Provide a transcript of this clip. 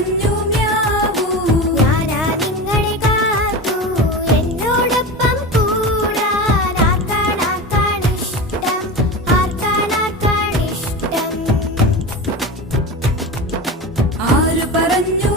പറഞ്ഞു മ്യാവൂ. ഞാനാ നിങ്ങളെ കാത്തു എന്നോടൊപ്പം കൂടാൻ. ആർക്കാണിഷ്ടം, ആർക്കാണിഷ്ടം. ആര് പറഞ്ഞു